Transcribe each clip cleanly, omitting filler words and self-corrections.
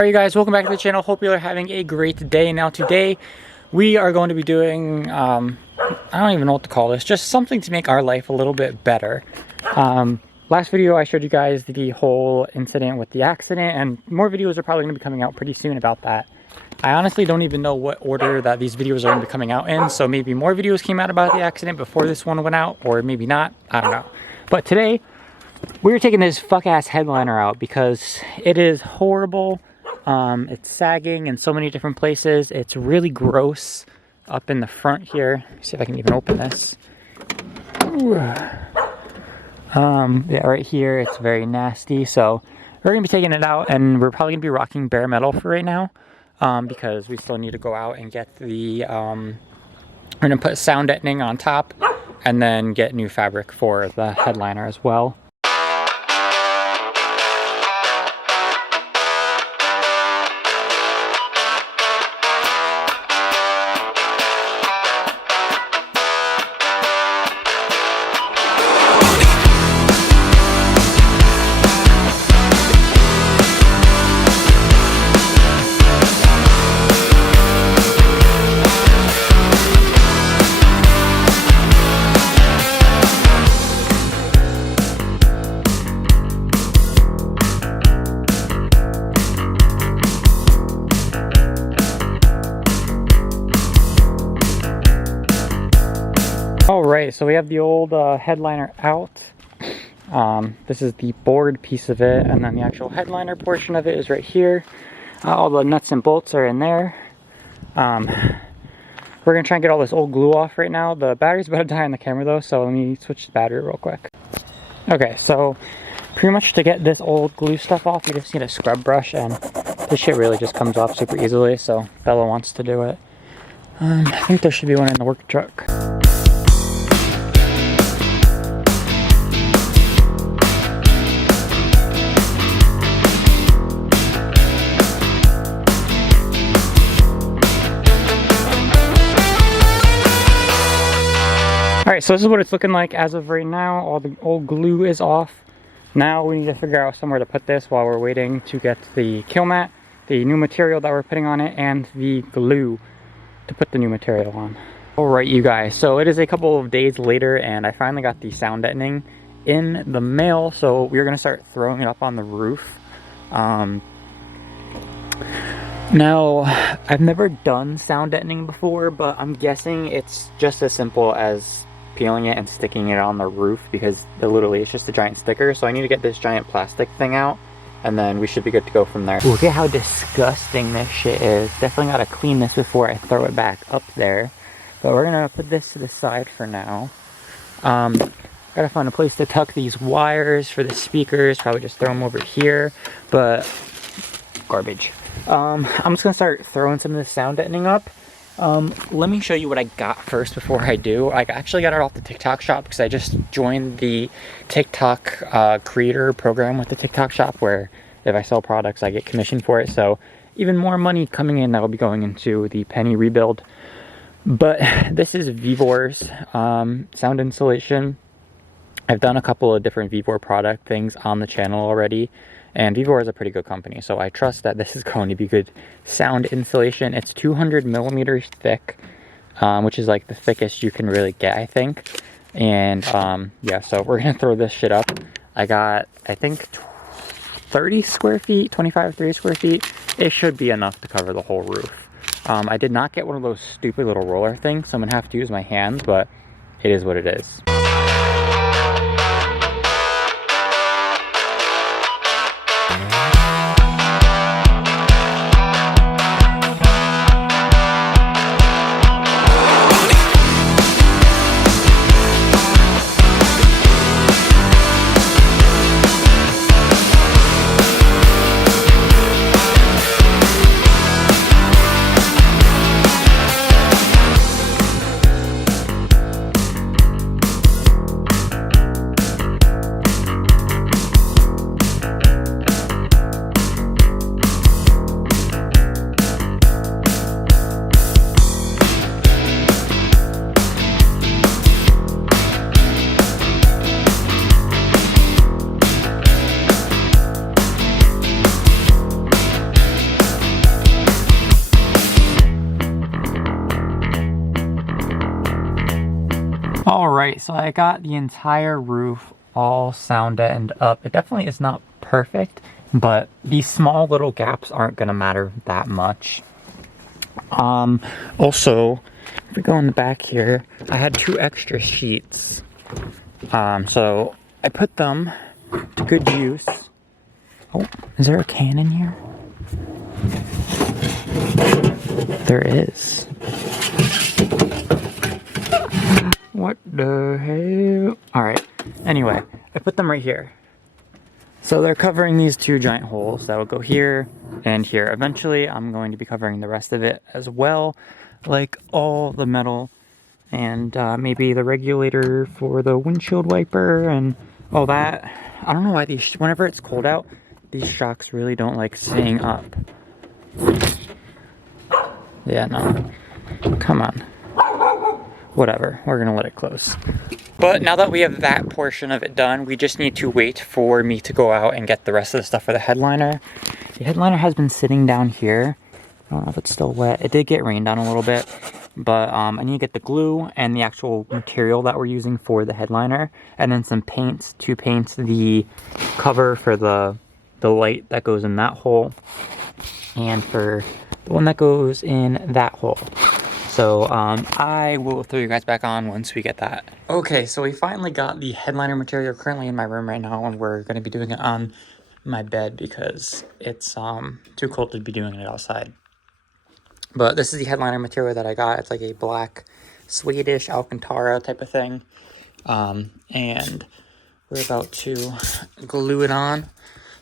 Alright you guys, welcome back to the channel. Hope you are having a great day. Now today we are going to be doing, I don't even know what to call this, just something to make our life a little bit better. Last video I showed you guys the whole incident with the accident, and more videos are probably going to be coming out pretty soon about that. I honestly don't even know what order that these videos are going to be coming out in, so maybe more videos came out about the accident before this one went out, or maybe not, I don't know. But today, we're taking this fuck-ass headliner out because it is horrible. It's sagging in so many different places. It's really gross up in the front here. Let me see if I can even open this. Yeah, right here, it's very nasty. So we're gonna be taking it out, and we're probably gonna be rocking bare metal for right now, because we still need to go out and get the, we're gonna put sound deadening on top and then get new fabric for the headliner as well. Alright, so we have the old headliner out. This is the board piece of it, and then the actual headliner portion of it is right here. All the nuts and bolts are in there. We're going to try and get all this old glue off right now. The battery's about to die on the camera though, so let me switch the battery real quick. Okay, so pretty much to get this old glue stuff off, you just need a scrub brush, and this shit really just comes off super easily, so Bella wants to do it. I think there should be one in the work truck. Alright, so this is what it's looking like as of right now. All the old glue is off. Now we need to figure out somewhere to put this while we're waiting to get the kill mat, the new material that we're putting on it, and the glue to put the new material on. Alright you guys, so it is a couple of days later and I finally got the sound deadening in the mail, so we're going to start throwing it up on the roof. Now, I've never done sound deadening before, but I'm guessing it's just as simple as peeling it and sticking it on the roof, because literally it's just a giant sticker. So I need to get this giant plastic thing out, and then we should be good to go from there. Look at how disgusting this shit is. Definitely gotta clean this before I throw it back up there. But we're gonna put this to the side for now. Gotta find a place to tuck these wires for the speakers. Probably just throw them over here, but garbage. I'm just gonna start throwing some of this sound deadening up. Let me show you what I got first before I do. I actually got it off the TikTok shop because I just joined the TikTok creator program with the TikTok shop, where if I sell products I get commission for it, so even more money coming in that will be going into the penny rebuild. But this is Vivor's sound insulation. I've done a couple of different Vivor product things on the channel already, and Vivor is a pretty good company, so I trust that this is going to be good sound insulation. It's 200 millimeters thick, which is like the thickest you can really get, I think. And yeah, so we're gonna throw this shit up. I got, I think, 30 square feet, 25, 30 square feet. It should be enough to cover the whole roof. I did not get one of those stupid little roller things, so I'm gonna have to use my hands, but it is what it is. Alright, so I got the entire roof all sound deadened up. It definitely is not perfect, but these small little gaps aren't gonna matter that much. Also, if we go in the back here, I had 2 extra sheets. So I put them to good use. Oh, is there a can in here? There is. What the hell? Alright, anyway, I put them right here. So they're covering these 2 giant holes that will go here and here. Eventually, I'm going to be covering the rest of it as well, like all the metal and maybe the regulator for the windshield wiper and all that. I don't know why these, whenever it's cold out, these shocks really don't like staying up. Yeah, no. Come on. Whatever, we're gonna let it close. But now that we have that portion of it done, we just need to wait for me to go out and get the rest of the stuff for the headliner. The headliner has been sitting down here. I don't know if it's still wet. It did get rained on a little bit, but I need to get the glue and the actual material that we're using for the headliner, and then some paints to paint the cover for the light that goes in that hole, and for the one that goes in that hole. So I will throw you guys back on once we get that. Okay, so we finally got the headliner material currently in my room right now, and we're going to be doing it on my bed because it's too cold to be doing it outside. But this is the headliner material that I got. It's like a black Swedish Alcantara type of thing. And we're about to glue it on.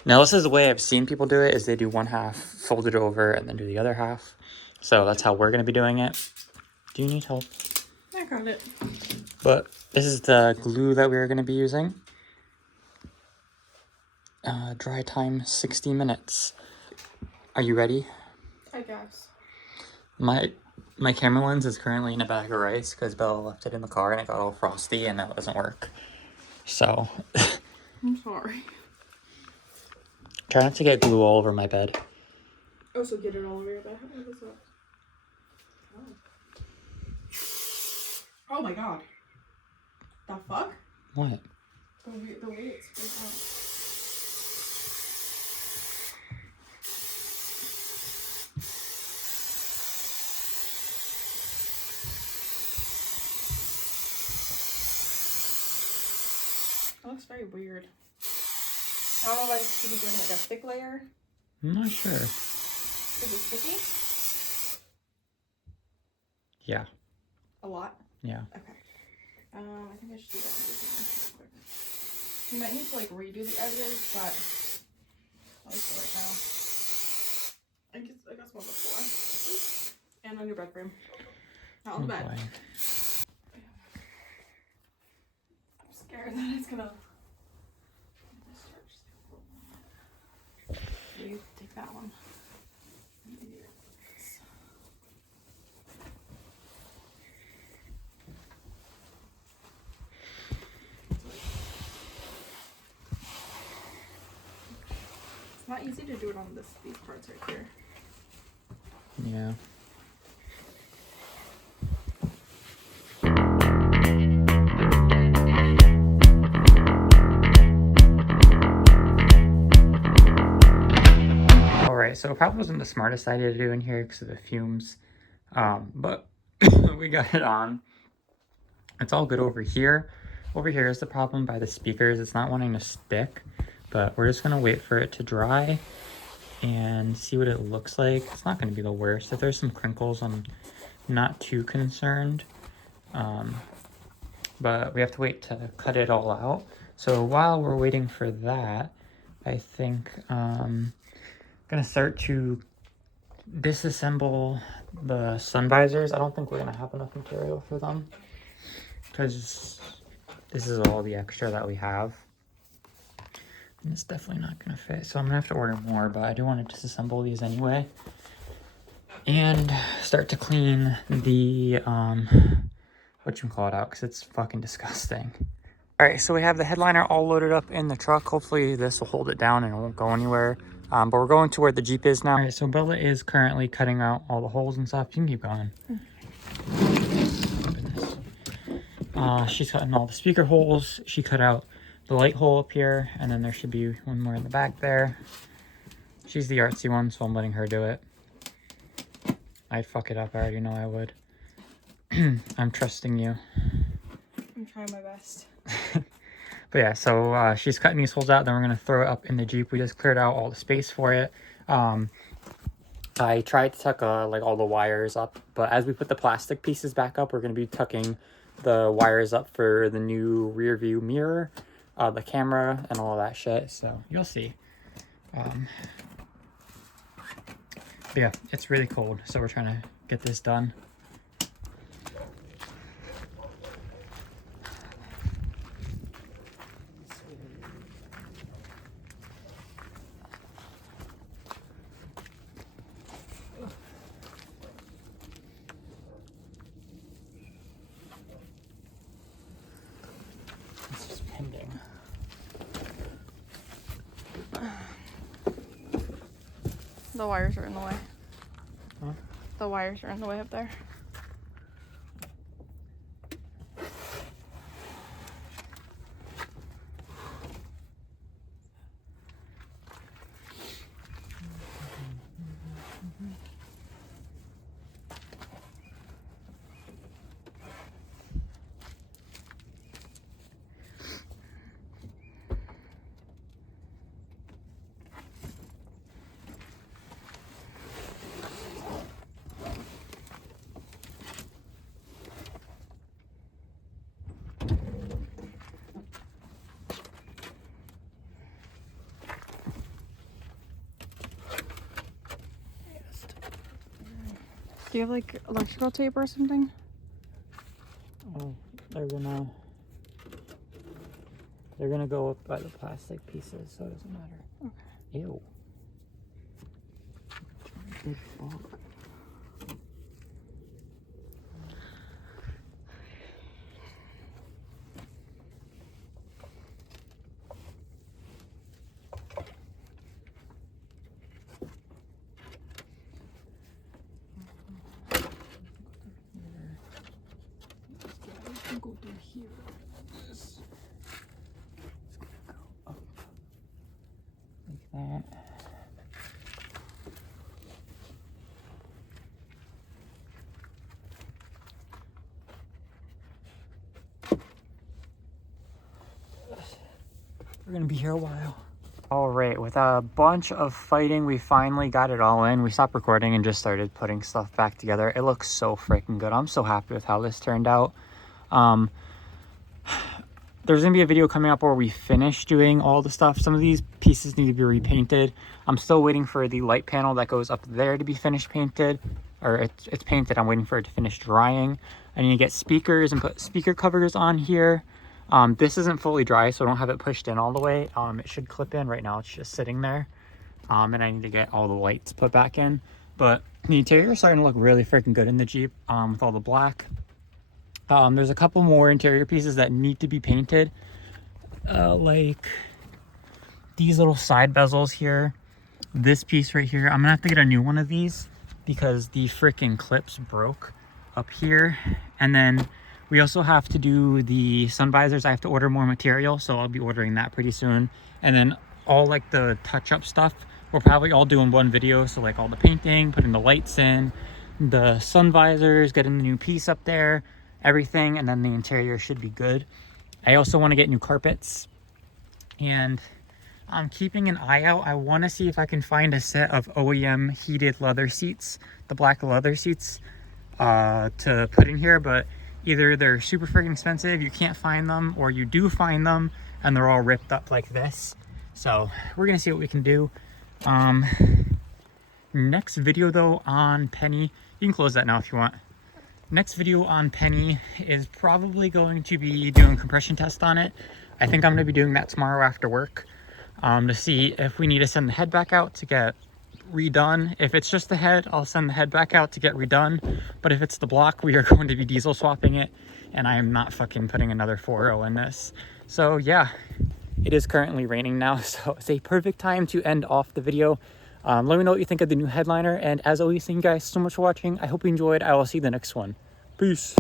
Now this is the way I've seen people do it, is they do one half, fold it over, and then do the other half. So that's how we're going to be doing it. Do you need help? I got it. But this is the glue that we are going to be using. Dry time 60 minutes. Are you ready? I guess. My camera lens is currently in a bag of rice because Bella left it in the car and it got all frosty and now it doesn't work. So. I'm sorry. Try not to get glue all over my bed. Oh, so get it all over your bed? How does that? Oh my god. The fuck? What? The way it's sprayed out. That looks very weird. I don't know if I should be doing like a thick layer. I'm not sure. Is it sticky? Yeah. A lot? Yeah. Okay. I think I should do that real quick. You might need to like redo the edges, but I'll just do it now. I guess one before. And on your bedroom. Not on the bed. Boy. I'm scared that it's gonna. You take that one. It's not easy to do it on these parts right here. Yeah. Alright, so it probably wasn't the smartest idea to do in here because of the fumes. But we got it on. It's all good over here. Over here is the problem by the speakers. It's not wanting to stick, but we're just gonna wait for it to dry and see what it looks like. It's not gonna be the worst. If there's some crinkles, I'm not too concerned. But we have to wait to cut it all out. So while we're waiting for that, I think I'm gonna start to disassemble the sun visors. I don't think we're gonna have enough material for them because this is all the extra that we have. And it's definitely not gonna fit. So I'm gonna have to order more, but I do want to disassemble these anyway. And start to clean the, whatchamacallit out, because it's fucking disgusting. Alright, so we have the headliner all loaded up in the truck. Hopefully this will hold it down and it won't go anywhere. But we're going to where the Jeep is now. Alright, so Bella is currently cutting out all the holes and stuff. You can keep going. She's cutting all the speaker holes. She cut out the light hole up here, and then there should be one more in the back there. She's the artsy one, so I'm letting her do it. I'd fuck it up, I already know I would. I'm trusting you. I'm trying my best. But yeah, so she's cutting these holes out, then we're gonna throw it up in the Jeep. We just cleared out all the space for it. I tried to tuck like all the wires up, but as we put the plastic pieces back up, we're gonna be tucking the wires up for the new rear view mirror, the camera, and all that shit. So you'll see. But yeah, it's really cold, so we're trying to get this done. It's just pending. The wires are in the way. Huh? The wires are in the way up there. Do you have like electrical tape or something? Oh, they're gonna go up by the plastic pieces, so it doesn't matter. Okay. Ew. Good fuck. Go through here. This. It's gonna go up like that. We're gonna be here a while. All right, with a bunch of fighting, we finally got it all in. We stopped recording and just started putting stuff back together. It looks so freaking good. I'm so happy with how this turned out. There's gonna be a video coming up where we finish doing all the stuff. Some of these pieces need to be repainted. I'm still waiting for the light panel that goes up there to be finished painted, or it's painted. I'm waiting for it to finish drying. I need to get speakers and put speaker covers on here. This isn't fully dry, so I don't have it pushed in all the way. It should clip in. Right now it's just sitting there. And I need to get all the lights put back in. But the interior is starting to look really freaking good in the Jeep, with all the black. There's a couple more interior pieces that need to be painted, like these little side bezels here, this piece right here. I'm gonna have to get a new one of these because the freaking clips broke up here. And then we also have to do the sun visors. I have to order more material, so I'll be ordering that pretty soon. And then all like the touch-up stuff we'll probably all do in one video. So like all the painting, putting the lights in, the sun visors, getting the new piece up there, everything, and then the interior should be good. I also want to get new carpets, and I'm keeping an eye out. I want to see if I can find a set of OEM heated leather seats, the black leather seats, to put in here, but either they're super freaking expensive, you can't find them, or you do find them and they're all ripped up like this. So we're gonna see what we can do. Next video though on Penny, you can close that now if you want. Next video on Penny is probably going to be doing a compression test on it. I think I'm going to be doing that tomorrow after work, to see if we need to send the head back out to get redone. If it's just the head, I'll send the head back out to get redone. But if it's the block, we are going to be diesel swapping it, and I am not fucking putting another 4.0 in this. So yeah, it is currently raining now, so it's a perfect time to end off the video. Let me know what you think of the new headliner, and as always, thank you guys so much for watching. I hope you enjoyed. I will see you in the next one. Peace.